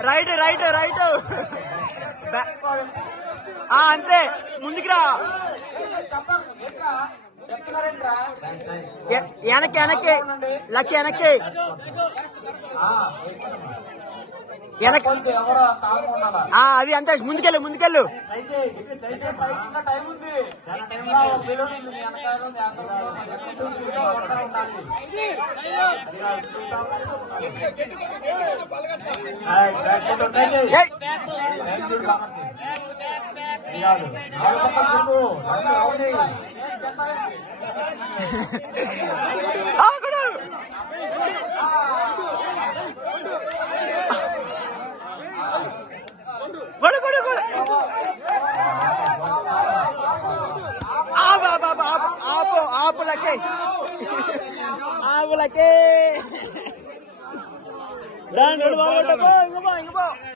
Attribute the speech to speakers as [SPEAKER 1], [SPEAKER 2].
[SPEAKER 1] Right right right. అంతే. ముందుకురా వెనక్కి వెనక్కి. లక్కి వెనక్కి. అది అంతే. ముందుకెళ్ళు ముందుకెళ్ళు. ఆగడు కొడు కొడు కొడు. Háblate. Háblate. இங்க போ இங்க போ